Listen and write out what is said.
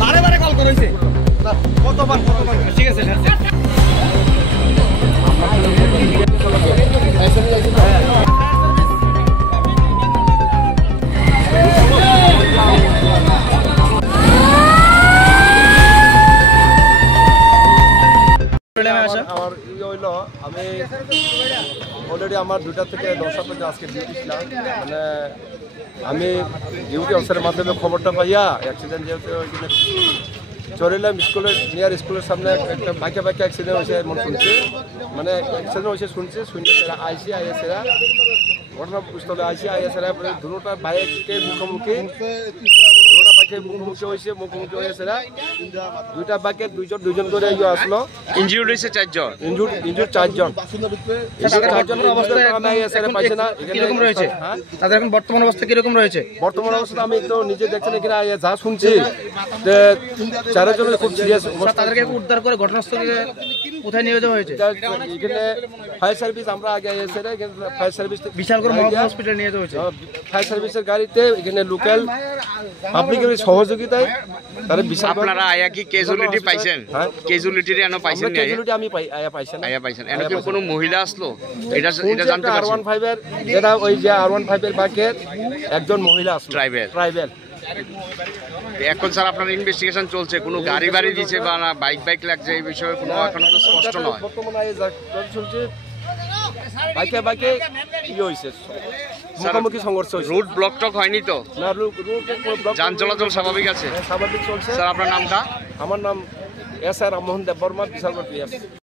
বারে বারে কল করেছে কতবার ঠিক আছে আমার হইল আমি অলরেডি আমার 2টা থেকে 10টা পর্যন্ত আজকে ডিউটি ছিলাম মানে আমি ডিউটি অফিসারের মাধ্যমে খবরটা পাইয়া অ্যাক্সিডেন্ট যেহেতু ওইখানে চড়িলাম স্কুলের নিয়ার স্কুলের সামনে একটা বাইকে অ্যাক্সিডেন্ট হয়েছে এমন শুনছে মানে অ্যাক্সিডেন্ট হয়েছে শুনছে এরা আইসি আইএসেরা ঘটনাস্থলে আইসি আইএসেরা দুটোটা বাইকের মুখোমুখি মুখোমুখি হয়েছে দুইটা বাইকের দুইজন করে আসলো ইনজিউর্ড হয়েছে 4 জন ইনজুর্ড 4 জন তাদের এখন বর্তমান অবস্থা কিরকম রয়েছে বর্তমান অবস্থা আমি তো নিজে দেখছেন এখানে যা শুনছি 4 জনের খুব সিরিয়াস তাদেরকে উদ্ধার করে ঘটনাস্থলে কোথায় নিয়ে যাওয়া হয়েছে এখানে ফায়ার সার্ভিস আমরা আগে এসে ফায়ার সার্ভিস বিশাল করে মহকুমা হসপিটালে নিয়ে যাওয়া হয়েছে ফায়ার সার্ভিসের গাড়িতে এখানে লোকাল পাবলিকের সহযোগিতায় তারা বিশাল আপনারা আয়া কি ক্যাজুয়ালিটি পাইছেন ক্যাজুয়ালিটি এনো পাইছেন না ক্যাজুয়ালিটি আমি পাইছেন এনো কি কোনো মহিলা আসলো এটা জানতে পারছেন R15 এর যেটা ওই যে R15 এর বাকের একজন মহিলা আসলো ট্রাইবেল এখন স্যার আপনার ইনভেস্টিগেশন চলছে কোনো গাড়ি বাড়ি দিয়েছে বা না বাইক লাগছে এই বিষয়ে কোনো এখনো তো স্পষ্ট নয় বর্তমানে চলছে বাইকে কি হইছে মুখোমুখি সংঘর্ষ হইছে রুট ব্লক টক হয়নি তো না রুট যান চলাচল স্বাভাবিক আছে স্বাভাবিক চলছে স্যার আপনার নামটা আমার নাম এস আর রামমোহন দেববর্মা বিশালগড় পিএস